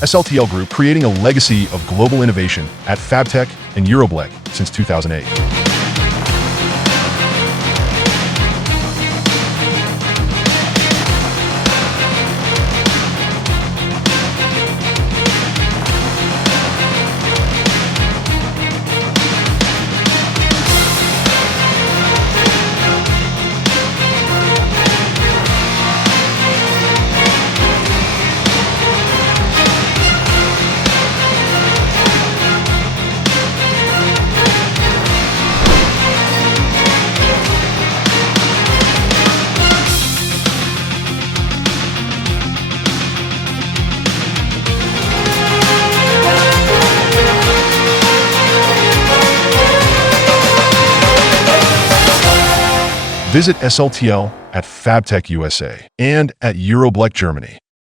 SLTL Group creating a legacy of global innovation at FabTech and EuroBlech since 2008. Visit SLTL at FabTech USA and at EuroBlech Germany.